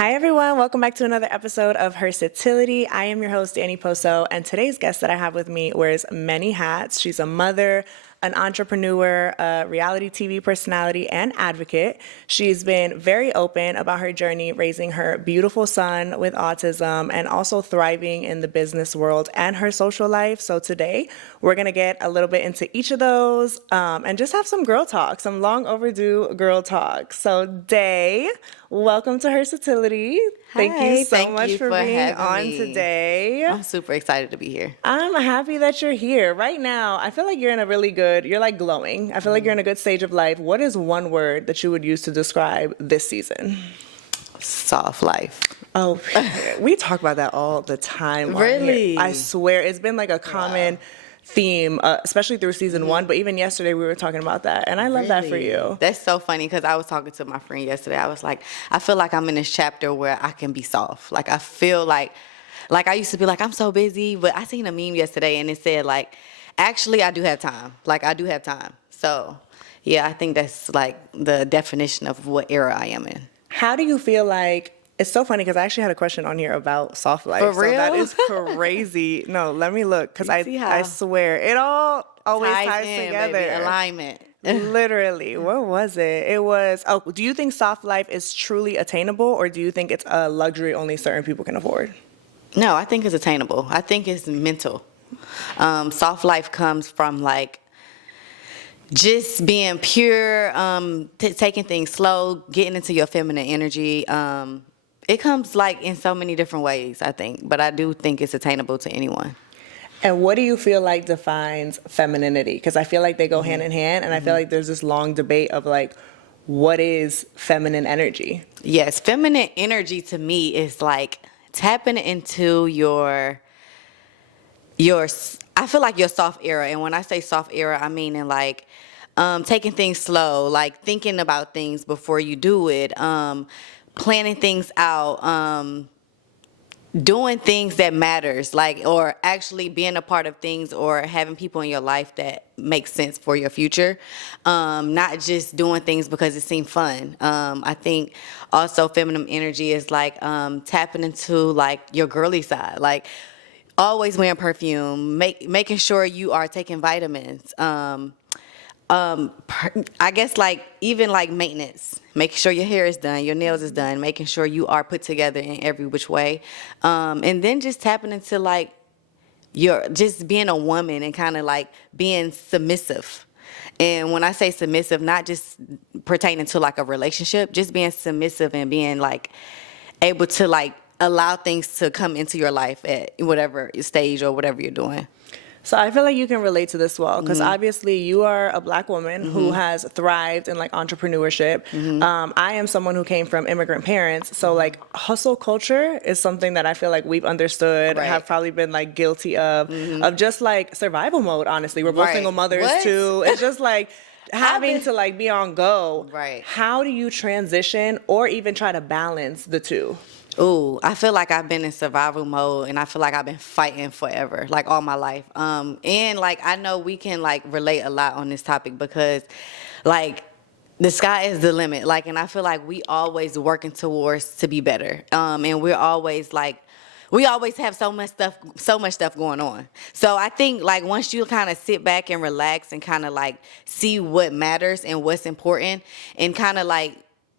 Hi, everyone. Welcome back to another episode of Hersatility. I am your host, Danny Poso, and today's guest that I have with me wears many hats. She's a mother, an entrepreneur, a reality TV personality, and advocate. She's been very open about her journey raising her beautiful son with autism and also thriving in the business world and her social life. So today, we're going to get a little bit into each of those and just have some girl talk, some long overdue girl talk. So Day, welcome to Hersatility. Thank you so much for being on today. I'm super excited to be here. I'm happy that you're here. Right now, I feel like you're in a really good, you're like glowing. I feel like you're in a good stage of life. What is one word that you would use to describe this season? Soft life. Oh, we talk about that all the time. Really? I swear. It's been like a common theme, especially through season one, but even yesterday we were talking about that, and I love that for you. That's so funny because I was talking to my friend yesterday. I was like, I feel like I'm in this chapter where I can be soft. Like I feel like I used to be like, I'm so busy, but I seen a meme yesterday and it said like, actually I do have time. Like I do have time. So yeah, I think that's like the definition of what era I am in. How do you feel like, it's so funny because I actually had a question on here about soft life. For real? So that is crazy. No, let me look because I swear it all always ties together. Baby. Alignment. Literally. What was it? It was, do you think soft life is truly attainable, or do you think it's a luxury only certain people can afford? No, I think it's attainable. I think it's mental. Soft life comes from like just being pure, taking things slow, getting into your feminine energy. It comes like in so many different ways, I think, but I do think it's attainable to anyone. And what do you feel like defines femininity? Because I feel like they go hand in hand, and I feel like there's this long debate of like, what is feminine energy? Yes, feminine energy to me is like tapping into your I feel like your soft era. And when I say soft era, I mean in like taking things slow, like thinking about things before you do it, planning things out, doing things that matters, like, or actually being a part of things or having people in your life that make sense for your future. Not just doing things because it seemed fun. I think also feminine energy is like tapping into like your girly side, like always wearing perfume, making sure you are taking vitamins. I guess like even like maintenance, making sure your hair is done, your nails is done, making sure you are put together in every which way. And then just tapping into like just being a woman and kind of like being submissive. And when I say submissive, not just pertaining to like a relationship, just being submissive and being like able to like allow things to come into your life at whatever stage or whatever you're doing. So I feel like you can relate to this well, because obviously you are a Black woman who has thrived in like entrepreneurship. I am someone who came from immigrant parents, so like hustle culture is something that I feel like we've understood, have probably been like guilty of just like survival mode. Honestly, we're both single mothers too. It's just like having to like be on go. How do you transition or even try to balance the two? Ooh, I feel like I've been in survival mode and I feel like I've been fighting forever, like all my life. And like, I know we can like relate a lot on this topic because like the sky is the limit. Like, and I feel like we always working towards to be better. And we're always like, we always have so much stuff going on. So I think like once you kind of sit back and relax and kind of like see what matters and what's important and kind of like,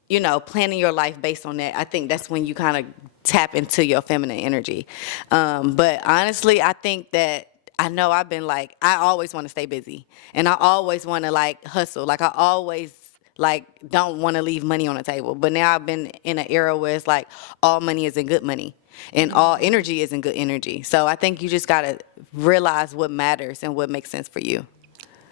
you know, planning your life based on that, I think that's when you kind of tap into your feminine energy. But honestly, I think that I know I've been like, I always want to stay busy and I always want to like hustle. Like I always like don't want to leave money on the table. But now I've been in an era where it's like all money isn't good money and all energy isn't good energy. So I think you just got to realize what matters and what makes sense for you.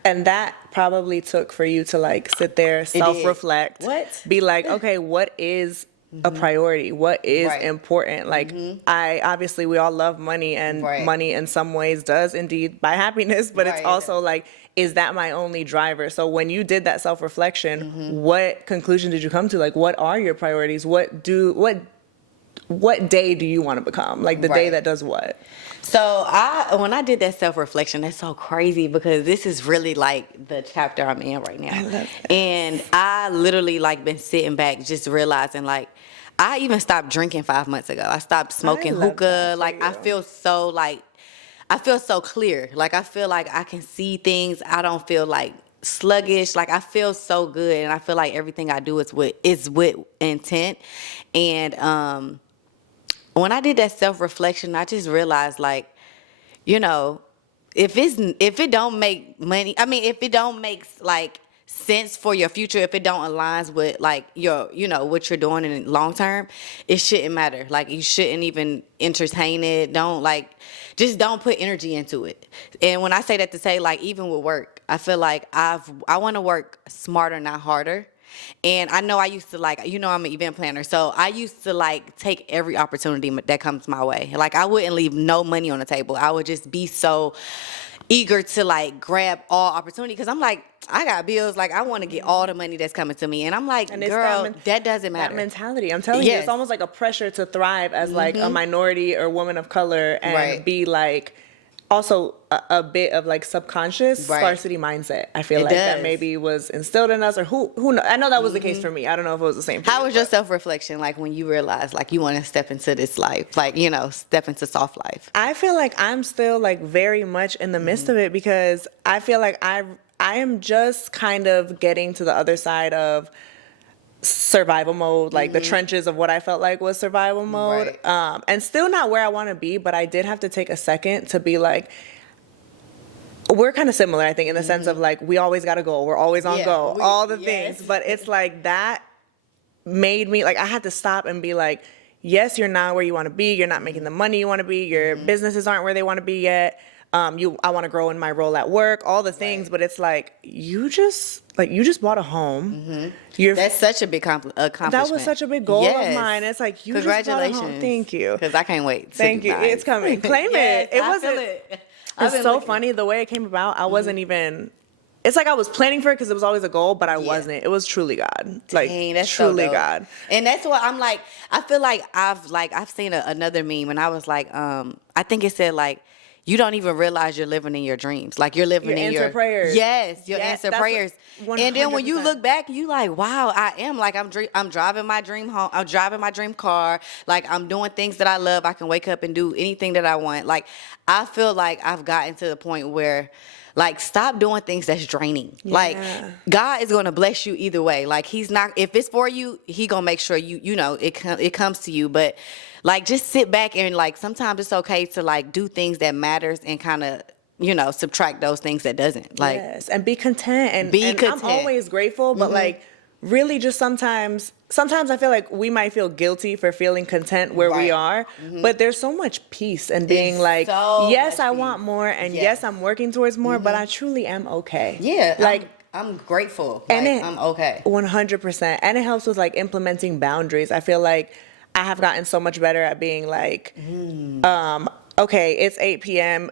And that probably took for you to like sit there, self-reflect, be like, okay, what is a priority? What is important? Like obviously we all love money and money in some ways does indeed buy happiness, but it's also like, is that my only driver? So when you did that self-reflection, what conclusion did you come to? Like, what are your priorities? What day do you want to become? Like the day that does what? So when I did that self-reflection, that's so crazy because this is really like the chapter I'm in right now. I love that. And I literally like been sitting back just realizing like I even stopped drinking 5 months ago. I stopped smoking love hookah. that for Like, you. I feel so clear. Like, I feel like I can see things. I don't feel like sluggish. Like, I feel so good, and I feel like everything I do is with intent. And when I did that self-reflection, I just realized, like, you know, if it don't make money, I mean, if it don't make like sense for your future, if it don't aligns with like your, what you're doing in the long term, it shouldn't matter. Like, you shouldn't even entertain it. Just don't put energy into it. And when I say that, to say, like, even with work, I feel like I want to work smarter, not harder. And I know I used to, like, I'm an event planner, so I used to, like, take every opportunity that comes my way. Like, I wouldn't leave no money on the table. I would just be so eager to, like, grab all opportunity, because I'm like, I got bills. Like, I want to get all the money that's coming to me. And I'm like, And it's girl, that doesn't matter. That mentality. I'm telling you, Yes. it's almost like a pressure to thrive as like a minority or woman of color, and Right. be like also a bit of like subconscious Right. scarcity mindset. I feel It like that does. maybe was instilled in us, or who knows? I know that was the case for me. I don't know if it was the same for How you, was your but self-reflection, like, when you realized, like, you want to step into this life, like, step into soft life? I feel like I'm still like very much in the midst of it, because I feel like I am just kind of getting to the other side of survival mode, like the trenches of what I felt like was survival mode. Right. And still not where I want to be, but I did have to take a second to be like, we're kind of similar, I think, in the sense of like, we always got to go. We're always on Yeah, go, all the yes. things. But it's like that made me like, I had to stop and be like, yes, you're not where you want to be. You're not making the money you want to be. Your businesses aren't where they want to be yet. I want to grow in my role at work, all the things, Right. but it's like, you just bought a home. You're That's such a big accomplishment. that was such a big goal of mine. It's like, you just bought a Congratulations. home. Thank you. Because I can't wait. Thank you. It's coming. Claim Yes, it. It I wasn't. feel it. I've It's been so looking. funny the way it came about. I wasn't even. It's like I was planning for it because it was always a goal, but I wasn't. It was truly God. Like, Dang, that's so truly dope. God. And that's what I'm like. I feel like I've seen another meme, and I was like, I think it said, like, you don't even realize you're living in your dreams. Like, you're living You in answer your prayers. Yes, you Yes, answer that's prayers. what- And then when you 100%. look back, you like, wow, I am. Like, I'm driving my dream home. I'm driving my dream car. Like, I'm doing things that I love. I can wake up and do anything that I want. Like, I feel like I've gotten to the point where, like, stop doing things that's draining. Like, Yeah. God is gonna bless you either way. Like, He's not. If it's for you, He gonna make sure it comes to you. But, like, just sit back and, like, sometimes it's okay to, like, do things that matters and kind of, subtract those things that doesn't. Like, Yes, and be content. And Be I'm content. always grateful, but like, really, just sometimes I feel like we might feel guilty for feeling content where we Right. are, but there's so much peace in being like, so yes, much I peace. want more, and Yes. yes, I'm working towards more, but I truly am okay. yeah, like. I'm grateful. And Like, it- I'm okay. 100%. And it helps with like implementing boundaries. I feel like I have gotten so much better at being like, okay, it's 8 p.m.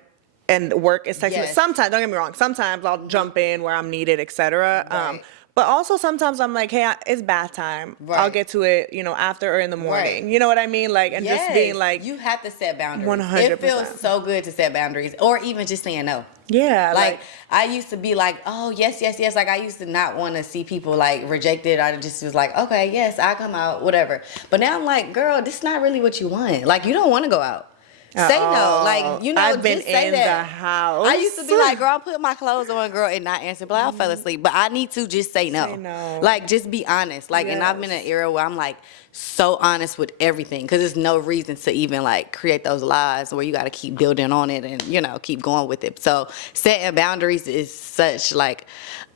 and work is texting. Yes. Sometimes, don't get me wrong, sometimes I'll jump in where I'm needed, etc. Right. But also sometimes I'm like, hey, it's bath time. I'll Right. get to it, after or in the morning. Right. You know what I mean? Like, and just being like, you have to set boundaries. 100%. It feels so good to set boundaries, or even just saying no. yeah, Like, I used to be like, oh, yes, yes, yes. Like, I used to not want to see people, like, rejected. I just was like, okay, yes, I come out, whatever. But now I'm like, girl, this is not really what you want. Like, you don't want to go out. Say no. Like, I've been just say in that. the house. I used to be like, girl, I'm putting my clothes on, girl, and not answer. But I fell asleep. But I need to just say no. Say no. Like, just be honest. Like, and I've been in an era where I'm like so honest with everything, because there's no reason to even like create those lies where you got to keep building on it and keep going with it. So setting boundaries is such like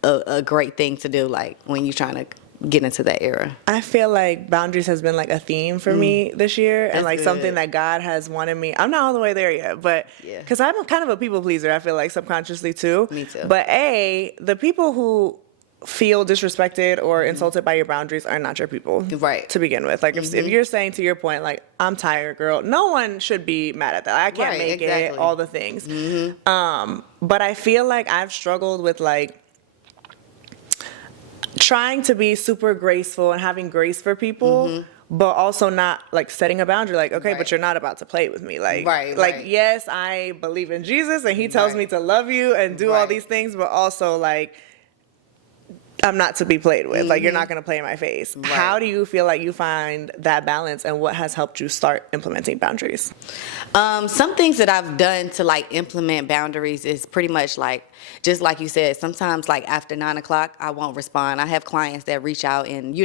a great thing to do. Like, when you're trying to get into that era. I feel like boundaries has been like a theme for me this year, and That's like good. something that God has wanted me. I'm not all the way there yet, but Yeah. because I'm kind of a people pleaser, I feel like subconsciously too. Me too. But the people who feel disrespected or insulted by your boundaries are not your people, Right. to begin with. Like, if you're saying, to your point, like, I'm tired, girl, no one should be mad at that. I can't Right, make it, exactly. all the things. But I feel like I've struggled with like trying to be super graceful and having grace for people, but also not like setting a boundary. Like, okay, Right. but you're not about to play with me. Like, Right, like right. yes, I believe in Jesus and He tells Right. me to love you and do all Right. these things, but also like, I'm not to be played with. Like, you're not going to play in my face. Right. How do you feel like you find that balance, and what has helped you start implementing boundaries? Some things that I've done to like implement boundaries is pretty much like, just like you said, sometimes like after 9 o'clock, I won't respond. I have clients that reach out and,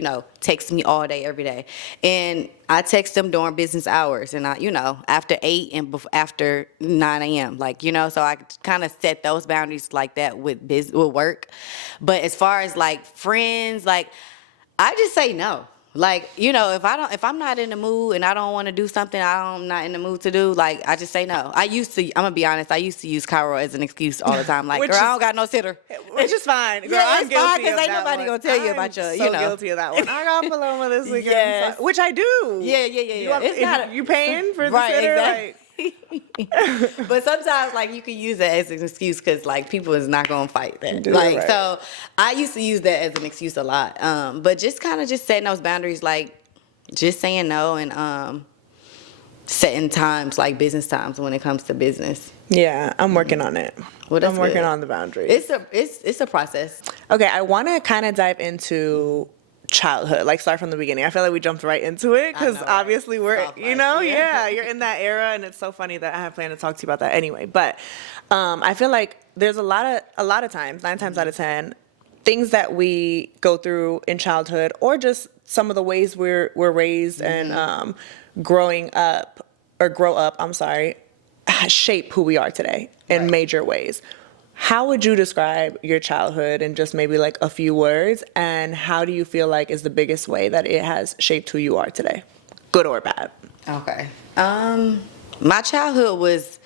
text me all day, every day. And I text them during business hours and after 8 and after 9 a.m. So I kind of set those boundaries like that with with work. But as far as like friends, like I just say no. Like, if I'm not in the mood and I don't want to do something I'm not in the mood to do, like, I just say no. I'm going to be honest, I used to use Cairo as an excuse all the time. Like, girl, I don't got no sitter. Which is fine. Girl, Yeah, I'm it's guilty fine, 'cause of ain't that nobody one. gonna tell you about your, I'm so guilty of that one. I got Paloma this weekend. Yes. Which I do. Yeah. You paying for the Right, sitter? exactly. Like, But sometimes, like, you can use that as an excuse because, like, people is not gonna fight that. Dude, Like, right. so I used to use that as an excuse a lot. But just kind of just setting those boundaries, like, just saying no and setting times, like business times when it comes to business. yeah, I'm working on it. Well, that's I'm working good. on the boundaries. It's a process. Okay, I want to kind of dive into childhood, like start from the beginning. I feel like we jumped right into it because I know, right? obviously we're, Sophomore, yeah, you're in that era, and it's so funny that I have planned to talk to you about that anyway. But I feel like there's a lot of times, 9 times out of 10, things that we go through in childhood, or just some of the ways we're raised and grow up, shape who we are today in Right. major ways. How would you describe your childhood in just maybe like a few words? And how do you feel like is the biggest way that it has shaped who you are today? Good or bad? Okay. My childhood was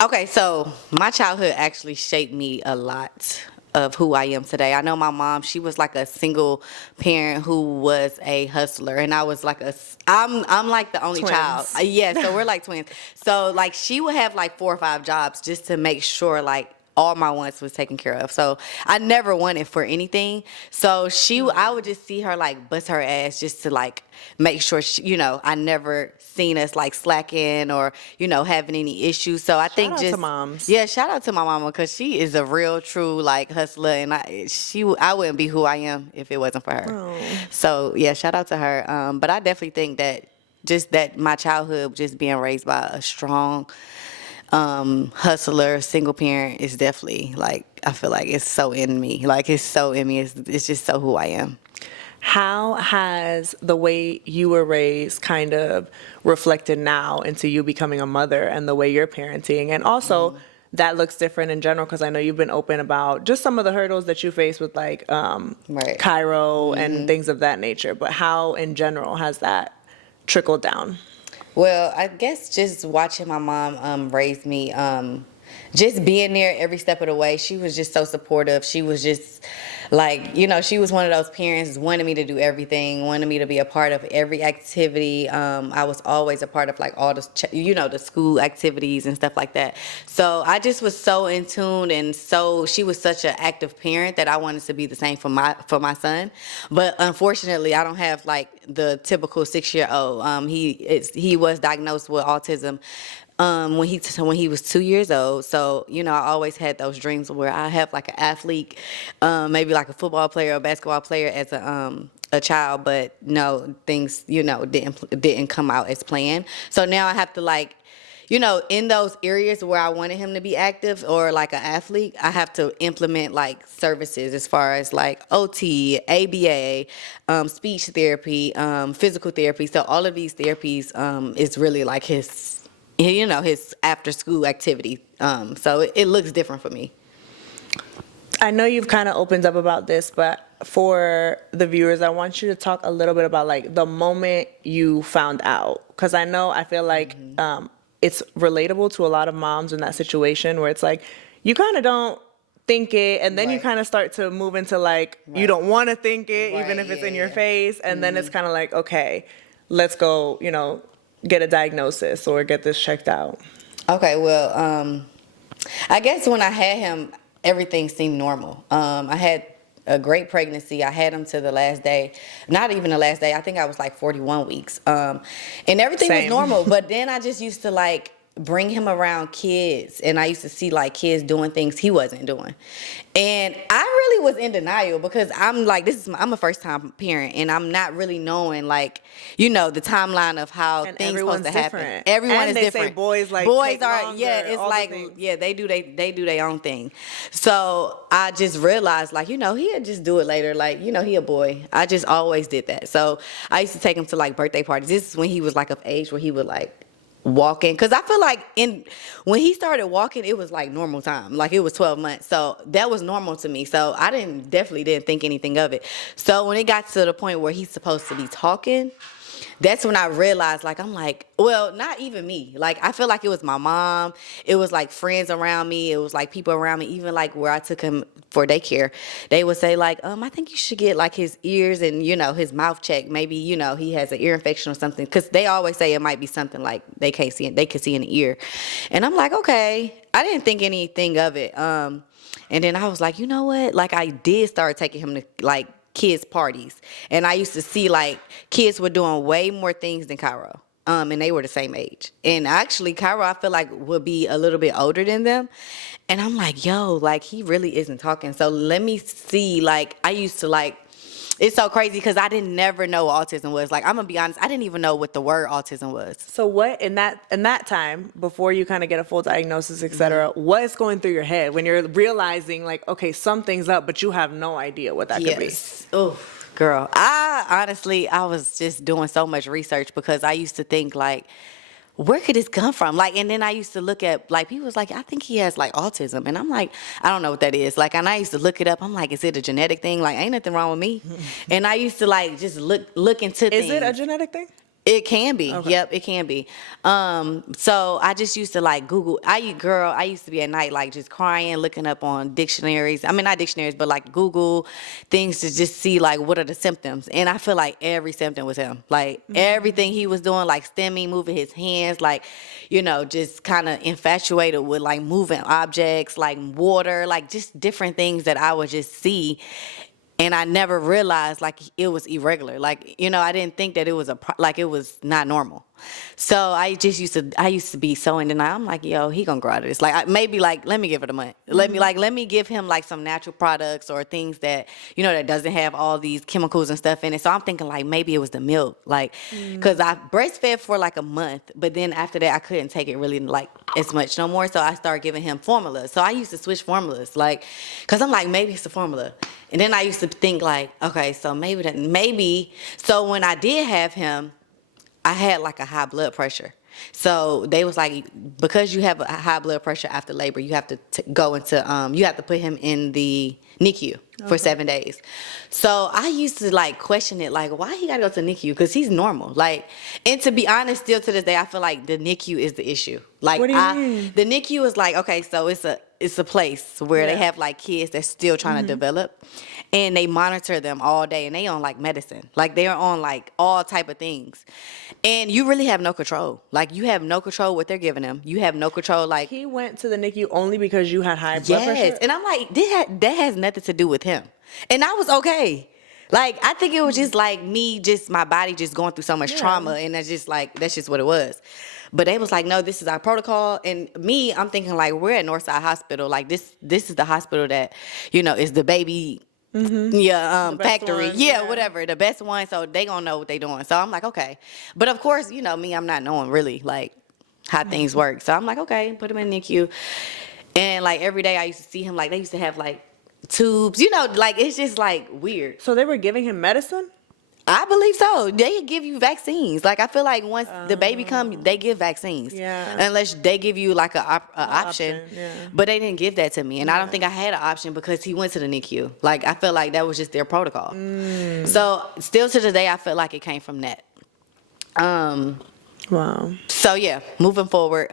okay. So my childhood actually shaped me a lot of who I am today. I know my mom, she was like a single parent who was a hustler, and I was like I'm like the only Twins. child. Yeah, so we're like twins. So like she would have like 4 or 5 jobs just to make sure like all my wants was taken care of. So I never wanted for anything. So I would just see her like bust her ass just to like make sure I never seen us like slacking or having any issues. So I think out just to moms. Yeah, shout out to my mama because she is a real true like hustler, and I wouldn't be who I am if it wasn't for her. Oh. So yeah, shout out to her. But I definitely think that my childhood, just being raised by a strong hustler, single parent, is definitely like, I feel like it's so in me. Like it's so in me. It's just so who I am. How has the way you were raised kind of reflected now into you becoming a mother and the way you're parenting? And also, that looks different in general, because I know you've been open about just some of the hurdles that you face with like Right. Cairo and things of that nature. But how in general has that trickled down? Well, I guess just watching my mom raise me, just being there every step of the way, she was just so supportive. She was just like, she was one of those parents wanted me to do everything, wanted me to be a part of every activity. I was always a part of like all the, the school activities and stuff like that. So I just was so in tune, and so she was such an active parent that I wanted to be the same for my son. But unfortunately, I don't have like the typical 6-year-old. He was diagnosed with autism when he was 2 years old. So, I always had those dreams where I have like an athlete, maybe like a football player or basketball player as a child, but no, things, didn't come out as planned. So now I have to like, in those areas where I wanted him to be active or like an athlete, I have to implement like services as far as like OT, ABA, speech therapy, physical therapy. So all of these therapies is really like his after school activity. So it looks different for me. I know you've kind of opened up about this, but for the viewers, I want you to talk a little bit about like the moment you found out, because I feel like it's relatable to a lot of moms in that situation where it's like you kind of don't think it, and then you Right. kind of start to move into like you Right. don't want to think it, even Right, if it's yeah, in your yeah. face, and then it's kind of like, okay, let's go, get a diagnosis or get this checked out. Okay, well, I guess when I had him, everything seemed normal. I had a great pregnancy. I had him to the last day, not even the last day. I think I was like 41 weeks. And everything Same. was normal. But then I just used to like, bring him around kids, and I used to see like kids doing things he wasn't doing, and I really was in denial because I'm like, I'm a first time parent, and I'm not really knowing like, you know, the timeline of how And things supposed to happen. different. Everyone and is they different. Say boys like boys take are longer, yeah, it's all the like things. yeah, they do their own thing. So I just realized like, you know, he'll just do it later. Like, you know, he a boy. I just always did that. So I used to take him to like birthday parties. This is when he was like of age where he would like walking, because I feel like when he started walking, it was like normal time, like it was 12 months, so that was normal to me. So I definitely didn't think anything of it. So when it got to the point where he's supposed to be talking, that's when I realized, like, I'm like, well, not even me. Like, I feel like it was my mom. It was like friends around me. It was like people around me. Even like where I took him for daycare, they would say like, I think you should get like his ears and, you know, his mouth checked. Maybe, you know, he has an ear infection or something. Cause they always say it might be something like they could see in the ear. And I'm like, okay. I didn't think anything of it. And then I was like, you know what? Like, I did start taking him to like kids parties, and I used to see like kids were doing way more things than Cairo, and they were the same age. And actually Cairo, I feel like would be a little bit older than them, and I'm like, yo, like he really isn't talking. So let me see. Like, I used to like, it's so crazy because I didn't never know what autism was. Like, I'm gonna be honest, I didn't even know what the word autism was. So what in that time before you kind of get a full diagnosis, etc., what's going through your head when you're realizing like, okay, something's up, but you have no idea what that could be? Oh, girl, I was just doing so much research because I used to think like, where could this come from? Like, and then I used to look at, like, people was like, I think he has, like, autism. And I'm like, I don't know what that is. Like, and I used to look it up. I'm like, is it a genetic thing? Like, ain't nothing wrong with me. And I used to, like, just look into things. Is it a genetic thing? It can be. Okay. Yep, it can be. So I just used to like Google. I used to be at night like just crying, looking up on dictionaries. I mean, not dictionaries, but like Google things to just see like what are the symptoms. And I feel like every symptom was him. Like everything he was doing, like stemming, moving his hands, like, you know, just kind of infatuated with like moving objects, like water, like just different things that I would just see. And I never realized like it was irregular. Like, you know, I didn't think that it was like it was not normal. So I used to be so in denial. I'm like, yo, he gonna grow out of this. Like, maybe like, let me give it a month. Let me give him like some natural products or things that, you know, that doesn't have all these chemicals and stuff in it. So I'm thinking like maybe it was the milk. Like, cause I breastfed for like a month, but then after that I couldn't take it really like as much no more. So I started giving him formula. So I used to switch formulas, like, cause I'm like, maybe it's the formula. And then I used to think like, okay, so maybe. So when I did have him, I had like a high blood pressure. So they was like, because you have a high blood pressure after labor, you have to go into, you have to put him in the NICU for 7 days. So I used to like question it, like, why he gotta go to NICU? Because he's normal. Like, and to be honest, still to this day, I feel like the NICU is the issue. Like, what do you mean? The NICU is like, okay, so it's a place where they have like kids that's still trying to develop, and they monitor them all day, and they on like medicine, like they're on like all type of things, and you really have no control. Like, you have no control what they're giving them. You have no control. Like, He went to the NICU only because you had high blood pressure? yes, and I'm like, that has nothing to do with him, and I was okay. Like, I think it was just like me, just my body just going through so much trauma, and that's just what it was. But they was like, no, this is our protocol. And me, I'm thinking like, we're at Northside Hospital. Like, this is the hospital that, you know, is the baby factory. One, yeah, whatever. The best one. So they gonna know what they doing. So I'm like, okay. But of course, you know, me, I'm not knowing really like how things work. So I'm like, okay, put him in NICU. And like every day I used to see him, like they used to have like tubes, you know, like it's just like weird. So they were giving him medicine? I believe so. They give you vaccines. Like, I feel like once the baby come, they give vaccines. Yeah. Unless they give you like an option. Yeah. But they didn't give that to me. And I don't think I had an option because he went to the NICU. Like, I feel like that was just their protocol. So still to this day, I feel like it came from that. Wow. So yeah, moving forward,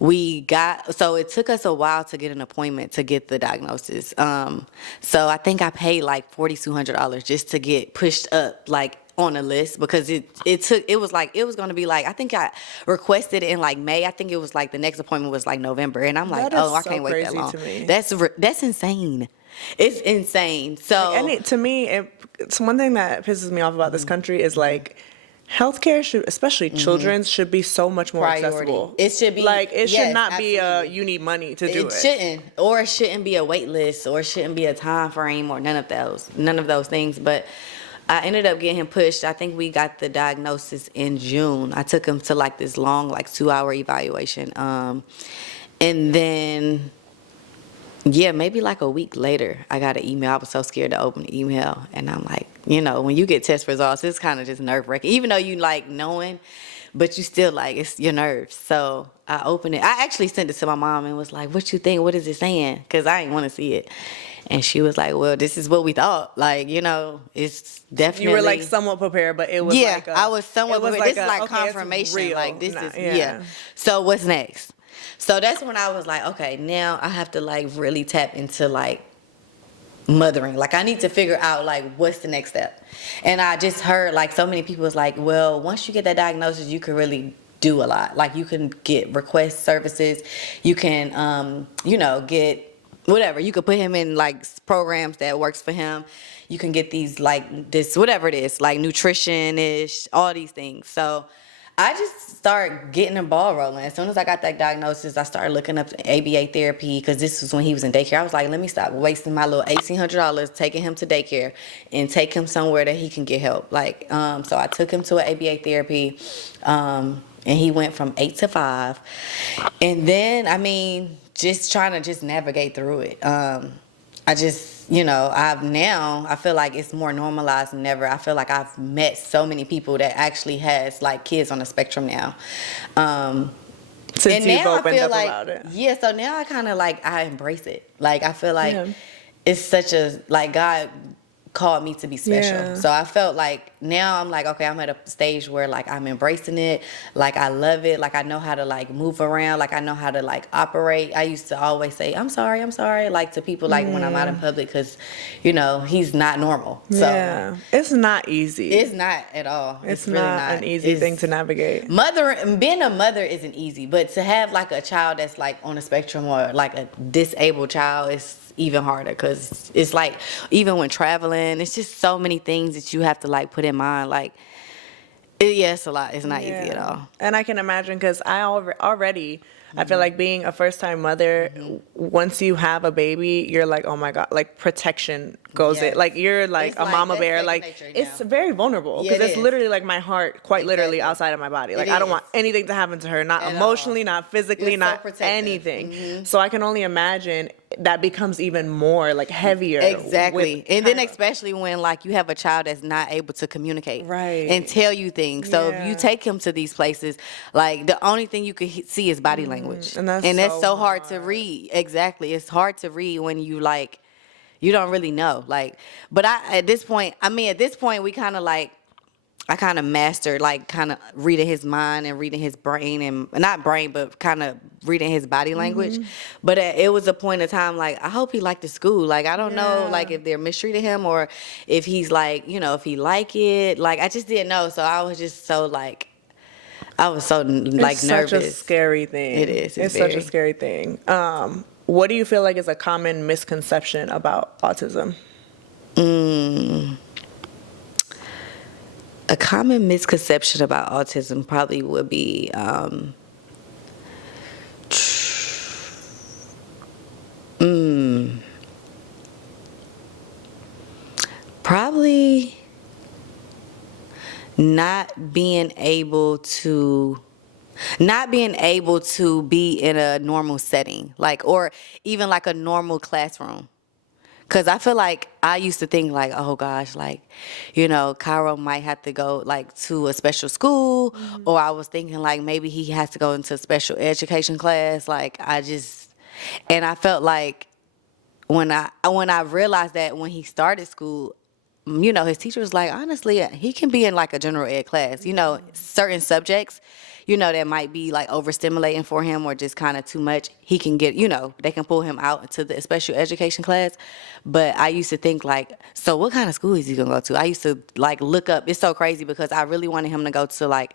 so it took us a while to get an appointment to get the diagnosis. So I think I paid like $4,200 just to get pushed up like on a list, because it was going to be like, I think I requested in like May. I think it was like the next appointment was like November. And I'm like, That is I so can't wait that crazy long. to me. That's insane. It's insane. So To me, it's one thing that pisses me off about this country is like Healthcare should, especially children's, should be so much more Priority. accessible. It should be, like it should yes, not be a absolutely. you need money to do it. Shouldn't, or it shouldn't be a wait list, or it shouldn't be a time frame, or none of those things. But I ended up getting him pushed. I think we got the diagnosis in June. I took him to like this long, like 2-hour evaluation, and then. Yeah, maybe like a week later, I got an email. I was so scared to open the email. And I'm like, you know, when you get test results, it's kind of just nerve-wracking. Even though you like knowing, but you still like, it's your nerves. So I opened it. I actually sent it to my mom and was like, what you think? What is it saying? Because I didn't want to see it. And she was like, well, this is what we thought. Like, you know, it's definitely. You were like somewhat prepared, but it was like I was somewhat prepared. This is like okay, it's confirmation. real. Like, this Nah, is, yeah. So what's next? So that's when I was like, okay, now I have to like really tap into like mothering. Like I need to figure out like what's the next step. And I just heard like so many people was like, well, once you get that diagnosis, you can really do a lot. Like you can get request services, you can you know, get whatever. You could put him in like programs that works for him. You can get these like this whatever it is, like nutrition-ish, all these things. So I just started getting the ball rolling. As soon as I got that diagnosis, I started looking up ABA therapy because this was when he was in daycare. I was like, let me stop wasting my little $1,800 taking him to daycare and take him somewhere that he can get help. Like, so I took him to an ABA therapy, and he went from 8 to 5. And then, I mean, just trying to just navigate through it. I just, you know, I feel like it's more normalized than ever. I feel like I've met so many people that actually has like kids on the spectrum now. Since you've opened up about it. Yeah, so now I kind of like, I embrace it. Like, I feel like it's such a, like God called me to be special. Yeah. So I felt like now I'm like, okay, I'm at a stage where like I'm embracing it. Like I love it. Like I know how to like move around. Like I know how to like operate. I used to always say, I'm sorry, like to people like when I'm out in public because, you know, he's not normal. So yeah, it's not easy. It's not at all. It's really not an easy thing to navigate. Being a mother isn't easy, but to have like a child that's like on the spectrum or like a disabled child is even harder because it's like even when traveling, it's just so many things that you have to like put in mind. Like, it's a lot. It's not easy at all. And I can imagine because I already. I feel like being a first-time mother, once you have a baby, you're like, oh my God, like protection goes in. Like you're like a mama bear. Like it's very vulnerable because it's literally like my heart, quite literally outside of my body. Like I don't want anything to happen to her, not emotionally, not physically, not anything. So I can only imagine that becomes even more like heavier. Exactly. And then especially when like you have a child that's not able to communicate and tell you things. So if you take him to these places, like the only thing you can see is body language. And that's so hard to read. Exactly. It's hard to read when you like, you don't really know. Like, but at this point, we kind of like, I kind of mastered like kind of reading his mind and reading his brain and not brain, but kind of reading his body language. But it was a point of time like, I hope he liked the school. Like, I don't know like if they're mistreating him or if he's like, you know, if he like it. Like, I just didn't know. So I was just so like, I was so like it's nervous. Such a scary thing. It is. It's such a scary thing. What do you feel like is a common misconception about autism? A common misconception about autism probably would be probably not being able to be in a normal setting, like, or even like a normal classroom. Because I feel like I used to think like, oh gosh, like, you know, Cairo might have to go like to a special school, or I was thinking like maybe he has to go into a special education class. Like and I felt like when I realized that when he started school, you know, his teacher was like, honestly, he can be in like a general ed class, you know, certain subjects, you know, that might be like overstimulating for him or just kind of too much. He can get, you know, they can pull him out into the special education class. But I used to think like, so what kind of school is he gonna go to? I used to like look up, it's so crazy because I really wanted him to go to like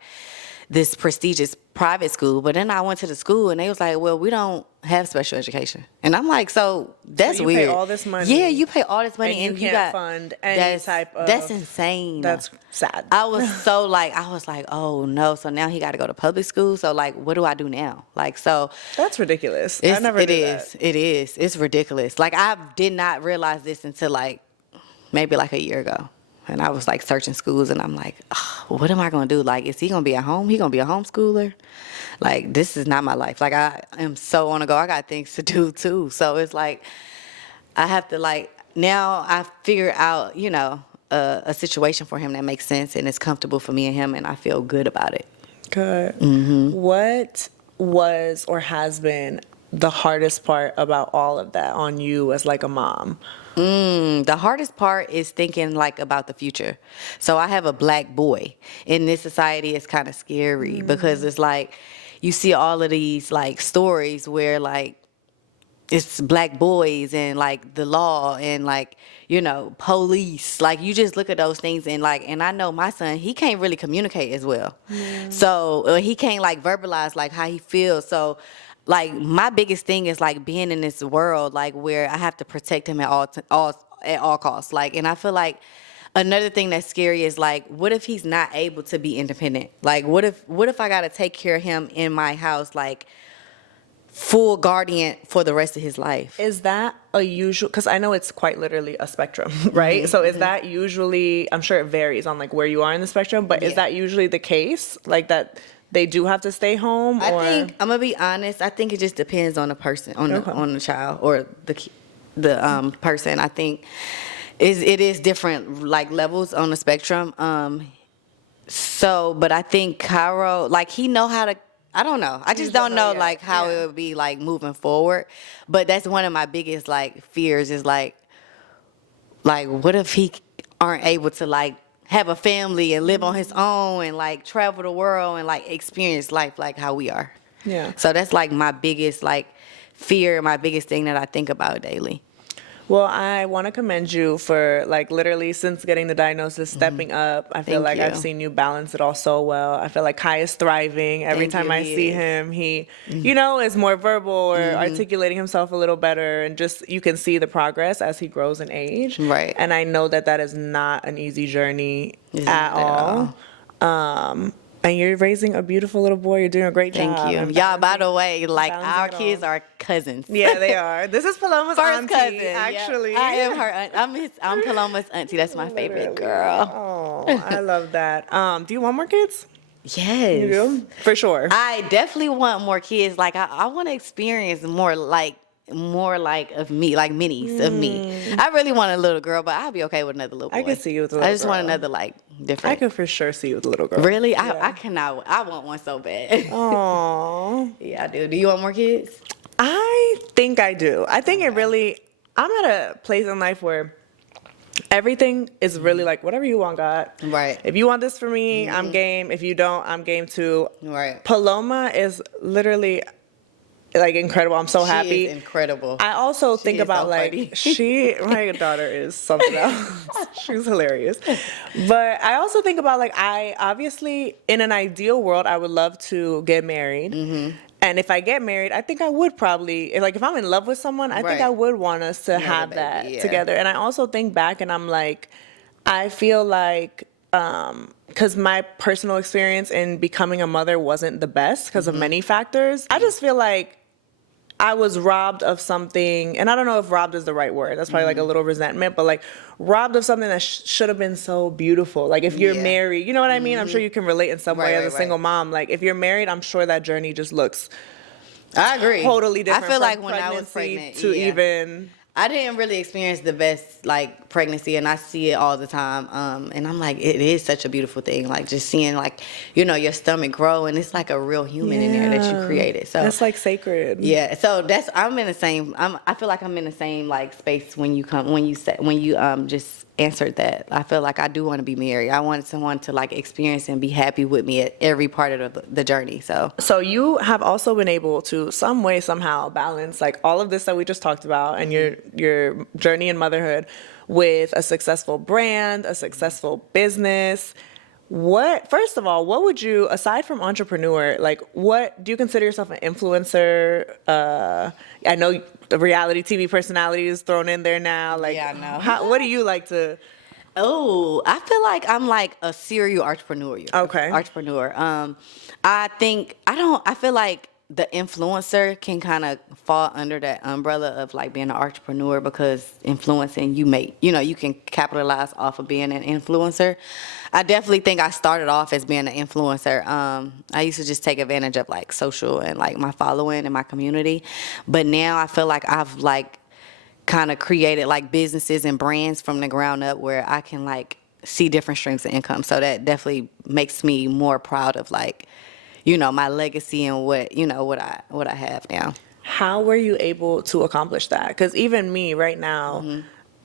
this prestigious private school, but then I went to the school and they was like, well, we don't have special education. And I'm like, so that's you weird. pay all this money. Yeah, you pay all this money And you can't fund any type of... That's insane. That's sad. I was like, oh no. So now he got to go to public school. So like, what do I do now? Like, so. That's ridiculous. I never did that. It is. It's ridiculous. Like, I did not realize this until like maybe like a year ago. And I was like searching schools and I'm like, oh, what am I going to do? Like, is he going to be at home? He going to be a homeschooler? Like, this is not my life. Like, I am so on the go. I got things to do too. So it's like, I have to like, now I figure out, you know, a situation for him that makes sense and is comfortable for me and him, and I feel good about it. Good. What was or has been the hardest part about all of that on you as like a mom? The hardest part is thinking like about the future. So I have a black boy. In this society, it's kind of scary because it's like you see all of these like stories where like it's black boys and like the law and like, you know, police. Like you just look at those things and like, and I know my son, he can't really communicate as well. So he can't like verbalize like how he feels. So like my biggest thing is like being in this world like where I have to protect him at all costs. Like, and I feel like another thing that's scary is like, what if he's not able to be independent? Like, what if I gotta take care of him in my house, like full guardian for the rest of his life? Is that a usual, because I know it's quite literally a spectrum, right? So is that usually, I'm sure it varies on like where you are in the spectrum, but is that usually the case? Like that they do have to stay home? I think, I'm gonna be honest, I think it just depends on the person, on the child or the person. I think it is different like levels on the spectrum. So, but I think Cairo, like he know how to, I don't know. I just don't know like how it would be like moving forward. But that's one of my biggest like fears is like what if he aren't able to like have a family and live on his own and like travel the world and like experience life like how we are. Yeah. So that's like my biggest like fear, my biggest thing that I think about daily. Well, I want to commend you for like literally since getting the diagnosis, stepping up. I feel like I've seen you balance it all so well. I feel like Kai is thriving. Every time I see him, he, you know, is more verbal or articulating himself a little better. And just, you can see the progress as he grows in age. Right. And I know that that is not an easy journey at all. And you're raising a beautiful little boy. You're doing a great job. Thank you. Y'all, by the way, like our kids are cousins. Yeah, they are. This is Paloma's first auntie, cousin. actually. Yeah. I am her aunt. I'm Paloma's auntie. That's my favorite girl. Oh, I love that. Do you want more kids? Yes. You do? For sure. I definitely want more kids. Like I want to experience more like of me, like minis of me. I really want a little girl, but I'll be okay with another little boy. I can see you with a little girl. I just want another like different. I could for sure see you with a little girl. Really? Yeah. I cannot. I want one so bad. Aww. Yeah, I do. Do you want more kids? I think I do. I think it really, I'm at a place in life where everything is really like, whatever you want, God. Right. If you want this for me, I'm game. If you don't, I'm game too. Right. Paloma is literally like incredible. I'm so happy. She is incredible. I also think about so like my daughter is something else. She's hilarious. But I also think about like I obviously in an ideal world I would love to get married. And if I get married, I think I would probably like if I'm in love with someone, I think I would want us to have that together. And I also think back and I'm like, I feel like because my personal experience in becoming a mother wasn't the best because of many factors. I just feel like I was robbed of something, and I don't know if robbed is the right word. That's probably like a little resentment, but like robbed of something that should have been so beautiful. Like if you're married, you know what I mean? I'm sure you can relate in some way as a single mom. Like if you're married, I'm sure that journey just looks I agree. Totally different. I feel like when I was pregnant, to even I didn't really experience the best like pregnancy, and I see it all the time. And I'm like, it is such a beautiful thing. Like just seeing like, you know, your stomach grow, and it's like a real human in there that you created. So it's like sacred. Yeah. So I'm in the same. I feel like I'm in the same like space when you just answered that. I feel like I do want to be married. I want someone to like experience and be happy with me at every part of the journey. So you have also been able to some way, somehow balance like all of this that we just talked about and your journey in motherhood with a successful brand, a successful business. First of all, what would you, aside from entrepreneur, like, what do you consider yourself an influencer? I know the reality TV personality is thrown in there now. Like, Yeah, I know. what do you like to? Oh, I feel like I'm like a serial entrepreneur. Okay. Entrepreneur. I feel like the influencer can kind of fall under that umbrella of like being an entrepreneur, because influencing, you can capitalize off of being an influencer. I definitely think I started off as being an influencer. I used to just take advantage of like social and like my following and my community. But now I feel like I've like kind of created like businesses and brands from the ground up where I can like see different streams of income. So that definitely makes me more proud of like, my legacy and what I have now. How were you able to accomplish that? Because even me right now,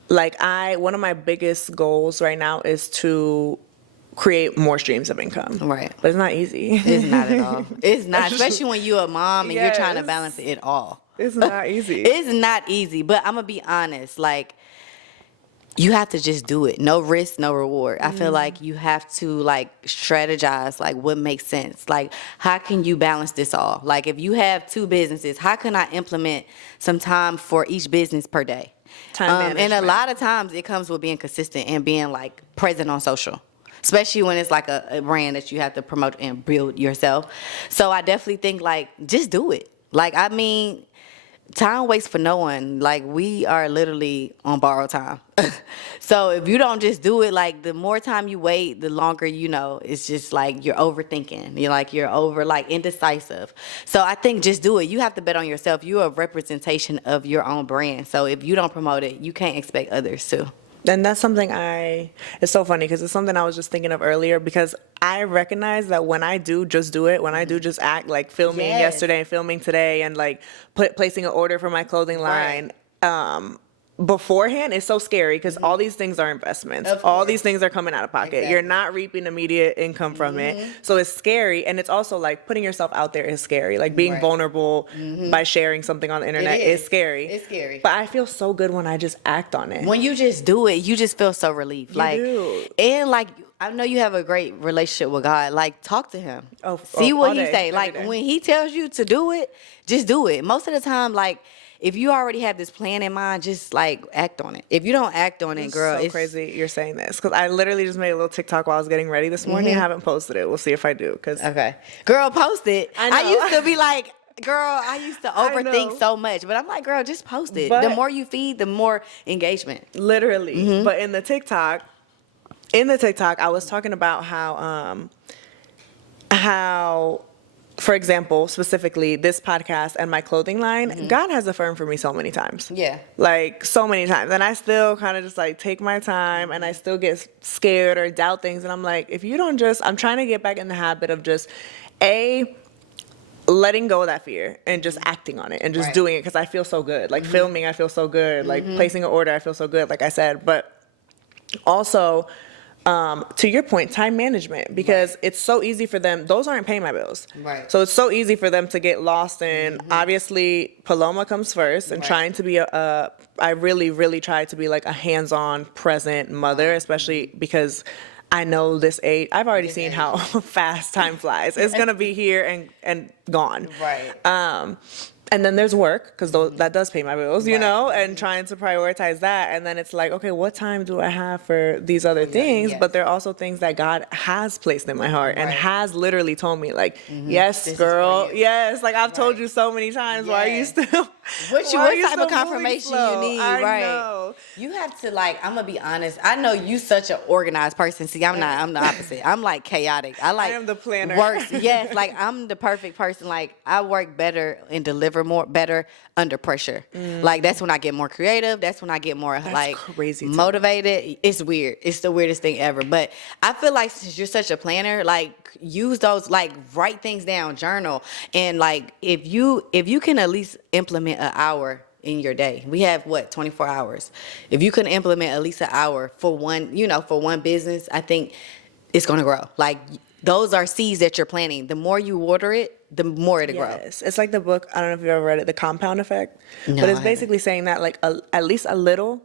like one of my biggest goals right now is to create more streams of income. Right. But it's not easy. It's not at all. It's not, especially when you're a mom and you're trying to balance it all. It's not easy. It's not easy, but I'm gonna be honest, like, you have to just do it. No risk, no reward. I feel like you have to like strategize, like what makes sense. Like, how can you balance this all? Like, if you have 2 businesses, how can I implement some time for each business per day? Time And a management. lot of times it comes with being consistent and being like present on social, especially when it's like a brand that you have to promote and build yourself. So I definitely think like, just do it. Like, I mean, time waits for no one. Like, we are literally on borrowed time. So if you don't just do it, like, the more time you wait, the longer, it's just like you're overthinking. You're over like indecisive. So I think just do it. You have to bet on yourself. You're a representation of your own brand. So if you don't promote it, you can't expect others to. And that's something it's so funny because it's something I was just thinking of earlier, because I recognize that when I do just do it, when I do just act, like filming yesterday and filming today and like placing an order for my clothing line, beforehand, it's so scary because all these things are investments. All these things are coming out of pocket. Exactly. You're not reaping immediate income from it. So it's scary. And it's also like putting yourself out there is scary. Like being vulnerable by sharing something on the internet is scary. It's scary. But I feel so good when I just act on it. When you just do it, you just feel so relieved. do. And like, I know you have a great relationship with God. Like, talk to him. See all what he day, say. every Like, day. when he tells you to do it, just do it. Most of the time, like, if you already have this plan in mind, just like act on it. If you don't act on it, girl, so it's crazy you're saying this, because I literally just made a little TikTok while I was getting ready this morning. I haven't posted it. We'll see if I do. okay. Girl, post it. I know. I used to be like, girl, I used to overthink know. so much, but I'm like, girl, just post it. But- the more you feed, the more engagement. Literally. But in the TikTok, I was talking about how, for example, specifically this podcast and my clothing line, God has affirmed for me so many times. Yeah. Like so many times. And I still kind of just like take my time and I still get scared or doubt things. And I'm like, if you don't I'm trying to get back in the habit of just, letting go of that fear and just acting on it and just doing it, because I feel so good. Like filming, I feel so good. Like placing an order, I feel so good, like I said. But also, to your point, time management, because it's so easy for them. Those aren't paying my bills. Right. So it's so easy for them to get lost in, obviously, Paloma comes first, and trying to be I really, really try to be like a hands-on, present mother, especially because I know this age. I've already seen how fast time flies. It's going to be here and gone. Right. And then there's work, because that does pay my bills, and trying to prioritize that. And then it's like, okay, what time do I have for these other things? yes. But there are also things that God has placed in my heart and has literally told me, like, yes, This is girl, for you. yes. Like, I've told you so many times, why are you Yes. still... What why are you type still of confirmation moving you slow? need, I right? know. You have to like. I'm gonna be honest. I know you such an organized person. See, I'm not. I'm the opposite. I'm like chaotic. I like. am the planner. Works. Yes, like I'm the perfect person. Like I work better and deliver better under pressure. Like that's when I get more creative. That's when I get more like crazy to me. motivated. It's weird. It's the weirdest thing ever. But I feel like since you're such a planner, like use those, like write things down, journal, and like if you can at least implement an hour in your day. We have 24 hours. If you can implement at least an hour for one, for one business, I think it's going to grow. Like those are seeds that you're planting. The more you water it, the more it'll grow. Yes, it's like the book. I don't know if you've ever read it, The Compound Effect. No, but it's I basically saying that like at least a little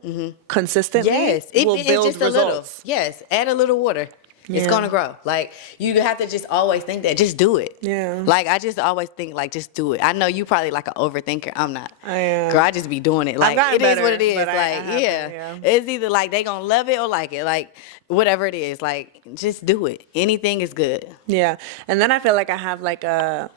consistently Yes, will it's build just results. a little. Yes, add a little water. It's Yeah. gonna grow. Like, you have to just always think that. Just do it. Yeah. Like, I just always think, like, just do it. I know you probably like an overthinker. I'm not. I am. Girl, I just be doing it. Like, gotten it is what better, it is. but Like, I haven't, yeah. It's either like they gonna love it or like it. Like, whatever it is. Like, just do it. Anything is good. Yeah. And then I feel like I have like I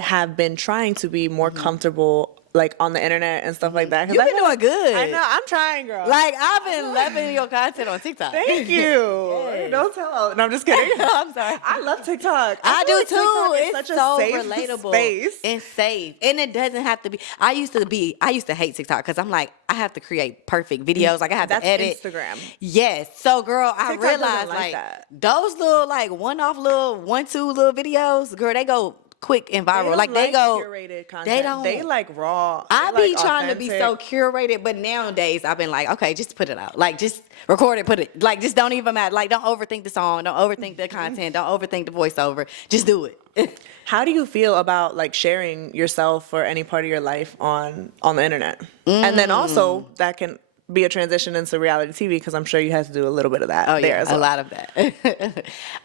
have been trying to be more comfortable like on the internet and stuff like that. 'Cause You've I been feel doing good. I know. I'm trying, girl. Like, I've been loving your content on TikTok. Thank you. Yes. Don't tell. No, I'm just kidding. I'm sorry. I love TikTok. I feel do like too. TikTok is It's such a so safe relatable space. and safe, and it doesn't have to be. I used to hate TikTok because I'm like, I have to create perfect videos. Like, I have That's to edit. Instagram. Yes. So, girl, I TikTok doesn't realized like like that. those little like one-off little 1-2 little videos, girl, they go quick and viral. don't Like, they go curated content. They don't. They like raw. I They be like trying to be so authentic. curated, but nowadays I've been like, okay, just put it out. Like, just record it, put it. Like, just don't even matter. Like, don't overthink the song. Don't overthink the content. Don't overthink the voiceover. Just do it. How do you feel about like sharing yourself or any part of your life on the internet? And then also that can be a transition into reality TV because I'm sure you have to do a little bit of that Oh there yeah, as well. a lot of that.